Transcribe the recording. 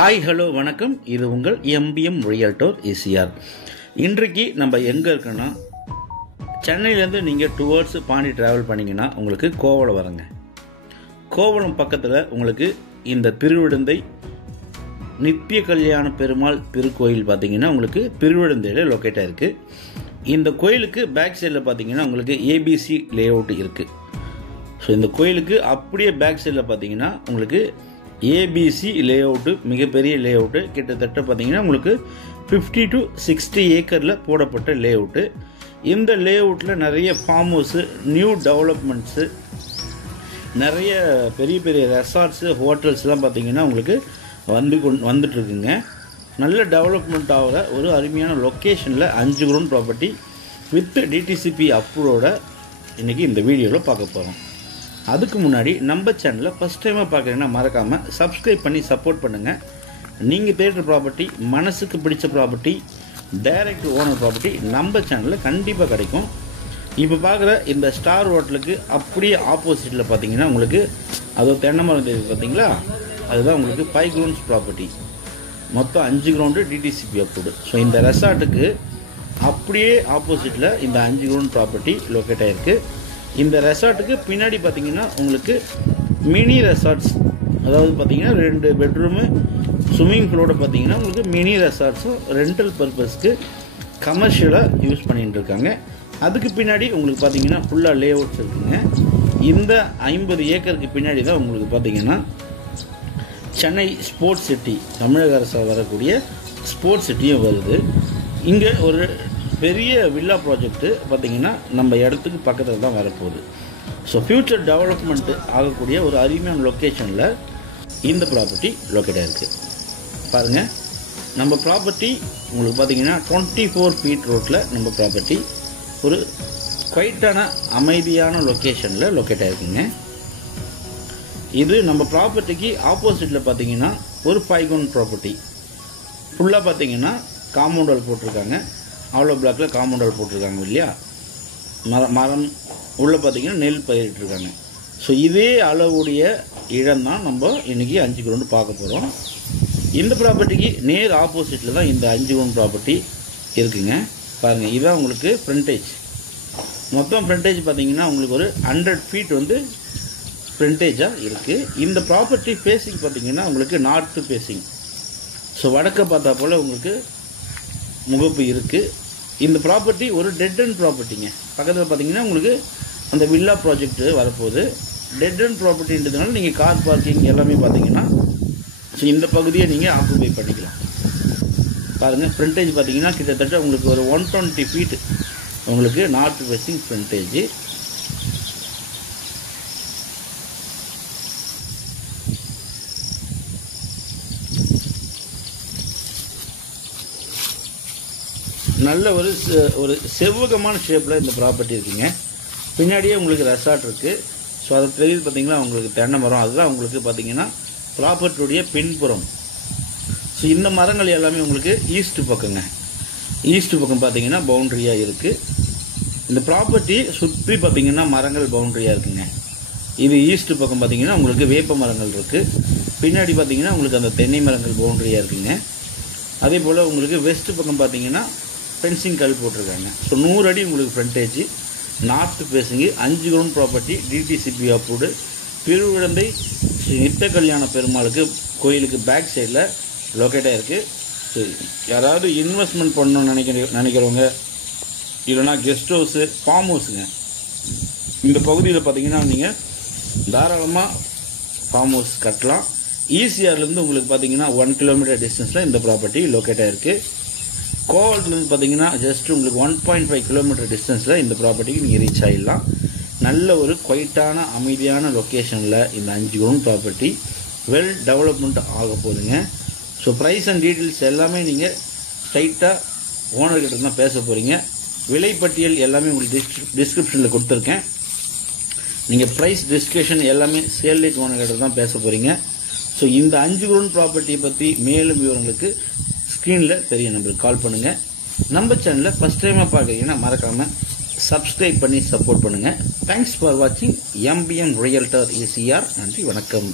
Hi hello வணக்கம். இது உங்கள் எம்பிஎம் ரியல்டோர் ஈசிஆர். இன்றைக்கு நம்ம எங்கே இருக்கோன்னா, சென்னையிலேருந்து நீங்கள் டுவர்ட்ஸ் பாண்டி ட்ராவல் பண்ணிங்கன்னா உங்களுக்கு கோவளம் வரங்க. கோவளம் பக்கத்தில் உங்களுக்கு இந்த திருவிடந்தை நித்திய கல்யாண பெருமாள் திருக்கோயில் பார்த்தீங்கன்னா உங்களுக்கு திருவிடந்தையில் லொக்கேட்டாக இருக்குது. இந்த கோயிலுக்கு பேக் சைடில் பார்த்தீங்கன்னா உங்களுக்கு ஏபிசி லே அவுட் இருக்குது. ஸோ இந்த கோயிலுக்கு அப்படியே பேக் சைடில் பார்த்தீங்கன்னா உங்களுக்கு ஏபிசி லே அவுட்டு, மிகப்பெரிய லே அவுட்டு, கிட்டத்தட்ட பார்த்தீங்கன்னா உங்களுக்கு 50 to 60 ஏக்கரில் போடப்பட்ட லே அவுட்டு. இந்த லே அவுட்டில் நிறைய ஃபார்ம் ஹவுஸு, நியூ டெவலப்மெண்ட்ஸு, நிறைய பெரிய பெரிய ரெசார்ட்ஸு, ஹோட்டல்ஸ்லாம் பார்த்தீங்கன்னா உங்களுக்கு வந்துட்டுருக்குங்க. நல்ல டெவலப்மெண்ட் ஆகிற ஒரு அருமையான லொக்கேஷனில் 5 கிரவுண்ட் ப்ராப்பர்ட்டி வித் டிடிசிபி அப்ரூவோட இன்றைக்கி இந்த வீடியோவில் பார்க்க போகிறோம். அதுக்கு முன்னாடி நம்ம சேனலில் ஃபஸ்ட் டைமாக பார்க்குறீங்கன்னா மறக்காமல் சப்ஸ்கிரைப் பண்ணி சப்போர்ட் பண்ணுங்கள். நீங்கள் தேடுற ப்ராப்பர்ட்டி, மனசுக்கு பிடிச்ச ப்ராப்பர்ட்டி, டைரக்ட் ஓனர் ப்ராப்பர்ட்டி நம்ம சேனலில் கண்டிப்பாக கிடைக்கும். இப்போ பார்க்குற இந்த ஸ்டார் ஹோட்டலுக்கு அப்படியே ஆப்போசிட்டில் பார்த்தீங்கன்னா உங்களுக்கு அது தென்னை மரம் தெரியுது பார்த்தீங்களா, அதுதான் உங்களுக்கு 5 கிரவுண்ட்ஸ் ப்ராப்பர்ட்டி. மொத்தம் 5 கிரவுண்டு டிடிசிபி அப்ரூவ்டு. ஸோ இந்த ரெசார்ட்டுக்கு அப்படியே ஆப்போசிட்டில் இந்த 5 கிரவுண்ட் ப்ராப்பர்ட்டி லொக்கேட் ஆகிருக்கு. இந்த ரெசார்ட்டுக்கு பின்னாடி பார்த்தீங்கன்னா உங்களுக்கு மினி ரெசார்ட்ஸ், அதாவது பார்த்தீங்கன்னா 2 பெட்ரூமு ஸ்விம்மிங் பூலோட பார்த்தீங்கன்னா உங்களுக்கு மினி ரெசார்ட்ஸும் ரெண்டல் பர்பஸ்க்கு கமர்ஷியலாக யூஸ் பண்ணிட்டு இருக்காங்க. அதுக்கு பின்னாடி உங்களுக்கு பார்த்தீங்கன்னா ஃபுல்லாக லே அவுட்ஸ் இருக்குங்க. இந்த 50 ஏக்கருக்கு பின்னாடி தான் உங்களுக்கு பார்த்தீங்கன்னா சென்னை ஸ்போர்ட்ஸ் சிட்டி, தமிழக அரசால் வரக்கூடிய ஸ்போர்ட்ஸ் சிட்டியும் வருது. இங்கே ஒரு பெரிய வில்லா ப்ராஜெக்ட்டு பார்த்தீங்கன்னா நம்ம இடத்துக்கு பக்கத்தில் தான் வரப்போகுது. ஸோ ஃப்யூச்சர் டெவலப்மெண்ட்டு ஆகக்கூடிய ஒரு அருமையான லொக்கேஷனில் இந்த ப்ராப்பர்ட்டி லொக்கேட்டாக இருக்குது. பாருங்கள், நம்ம ப்ராப்பர்ட்டி உங்களுக்கு பார்த்தீங்கன்னா 24 ஃபீட் ரோட்டில் நம்ம ப்ராப்பர்ட்டி ஒரு குவைட்டான அமைதியான லொக்கேஷனில் லொக்கேட் ஆகிருக்குங்க. இது நம்ம ப்ராப்பர்ட்டிக்கு ஆப்போசிட்டில் பார்த்தீங்கன்னா ஒரு 5 கிரவுண்ட் ப்ராப்பர்ட்டி. ஃபுல்லாக பார்த்தீங்கன்னா காம்பவுண்ட் வால் போட்டிருக்காங்க. அவ்வளோ பிளாக்கில் காம்பவுண்ட் வால் போட்டிருக்காங்க இல்லையா, மரம் உள்ளே பார்த்தீங்கன்னா நெல் பயிரிட்டுருக்காங்க. ஸோ இதே அளவுடைய இடம் தான் நம்ம இன்றைக்கி 5 கிரவுண்டு பார்க்க போகிறோம். இந்த ப்ராப்பர்ட்டிக்கு நேர் ஆப்போசிட்டில் தான் இந்த 5 கிரவுண்ட் ப்ராப்பர்ட்டி இருக்குங்க. பாருங்கள், இதுதான் உங்களுக்கு ஃப்ரண்டேஜ். மொத்தம் ஃப்ரண்டேஜ் பார்த்தீங்கன்னா உங்களுக்கு ஒரு 100 ஃபீட் வந்து ஃப்ரண்டேஜாக இருக்குது. இந்த ப்ராப்பர்ட்டி ஃபேஸிங் பார்த்தீங்கன்னா உங்களுக்கு நார்த்து ஃபேஸிங். ஸோ வடக்க பார்த்தா போல் உங்களுக்கு முகப்பு இருக்குது. இந்த ப்ராப்பர்ட்டி ஒரு டெட் அண்ட் ப்ராப்பர்ட்டிங்க. பக்கத்தில் பார்த்தீங்கன்னா உங்களுக்கு அந்த வில்லா ப்ராஜெக்ட் வரப்போகுது. டெட் அண்ட் ப்ராப்பர்ட்டின்றதுனால நீங்கள் கார் பார்க்கிங் எல்லாமே பார்த்தீங்கன்னா ஸோ இந்த பகுதியை நீங்கள் ஆக்குபை பண்ணிக்கலாம். பாருங்கள், ஃப்ரண்டேஜ் பார்த்தீங்கன்னா கிட்டத்தட்ட உங்களுக்கு ஒரு 120 ஃபீட் உங்களுக்கு நார்த் ஃபேஸிங் ஃப்ரண்டேஜ். நல்ல ஒரு செவ்வகமான ஷேப்பில் இந்த ப்ராப்பர்ட்டி இருக்குங்க. பின்னாடியே உங்களுக்கு ரெசார்ட் இருக்குது. ஸோ அதை தெரியுது பார்த்தீங்களா உங்களுக்கு தென்னை மரம், அதுதான் உங்களுக்கு பார்த்தீங்கன்னா ப்ராப்பர்ட்டியுடைய பின்புறம். ஸோ இந்த மரங்கள் எல்லாமே உங்களுக்கு ஈஸ்ட் பக்கங்க. ஈஸ்ட் பக்கம் பார்த்தீங்கன்னா பவுண்ட்ரியாக இருக்குது. இந்த ப்ராப்பர்ட்டி சுற்றி பார்த்தீங்கன்னா மரங்கள் பவுண்ட்ரியாக இருக்குங்க. இது ஈஸ்ட் பக்கம் பார்த்தீங்கன்னா உங்களுக்கு வேப்ப மரங்கள் இருக்குது. பின்னாடி பார்த்தீங்கன்னா உங்களுக்கு அந்த தென்னை மரங்கள் பவுண்ட்ரியாக இருக்குங்க. அதே போல் உங்களுக்கு வெஸ்ட் பக்கம் பார்த்தீங்கன்னா ஃபென்சிங் கல் போட்டிருக்காங்க. ஸோ 100 அடி உங்களுக்கு frontage, north facing, 5 ground property, DTCP approved, Thiruvidanthai Sri Nithya Kalyana பெருமாளுக்கு கோயிலுக்கு பேக் சைடில் லொக்கேட்டாக இருக்குது. ஸோ யாராவது இன்வெஸ்ட்மெண்ட் பண்ணணும்னு நினைக்கிறவங்க, இல்லைனா கெஸ்ட் ஹவுஸு, ஃபார்ம் ஹவுஸுங்க, இந்த பகுதியில் பார்த்தீங்கன்னா நீங்கள் தாராளமாக ஃபார்ம் ஹவுஸ் கட்டலாம். ஈசிஆர்லேருந்து உங்களுக்கு பார்த்தீங்கன்னா 1 கிலோமீட்டர் டிஸ்டன்ஸில் இந்த ப்ராப்பர்ட்டி லொக்கேட்டாக இருக்குது. கோவளத்துலேருந்து பார்த்தீங்கன்னா ஜஸ்ட் உங்களுக்கு 1.5 கிலோமீட்டர் டிஸ்டன்ஸில் இந்த ப்ராப்பர்ட்டிக்கு நீங்கள் ரீச் ஆகிடலாம். நல்ல ஒரு குவைட்டான அமைதியான லொக்கேஷனில் இந்த 5 கிரவுண்ட் ப்ராப்பர்ட்டி வெல் டெவலப்மெண்ட் ஆக போகுதுங்க. ஸோ ப்ரைஸ் அண்ட் டீட்டெயில்ஸ் எல்லாமே நீங்கள் ஸ்ட்ரைட்டாக ஓனர்கிட்ட தான் பேச போகிறீங்க. விலைப்பட்டியல் எல்லாமே உங்களுக்கு டிஸ்கிரிப்ஷனில் கொடுத்துருக்கேன். நீங்கள் ப்ரைஸ் டிஸ்கஷன் எல்லாமே சேல் ரேட் ஓனர்கிட்ட தான் பேச போகிறீங்க. ஸோ இந்த 5 கிரவுண்ட் ப்ராப்பர்ட்டியை பற்றி மேலும் விவரங்களுக்கு ஸ்க்ரீனில் தெரிய நம்பருக்கு கால் பண்ணுங்கள். நம்ம சேனலில் ஃபஸ்ட் டைமாக பார்க்குறீங்கன்னா மறக்காமல் சப்ஸ்கிரைப் பண்ணி சப்போர்ட் பண்ணுங்கள். தேங்க்ஸ் ஃபார் வாட்சிங் எம்பிஎம் ரியல்டர் ஈசிஆர். நன்றி, வணக்கம்.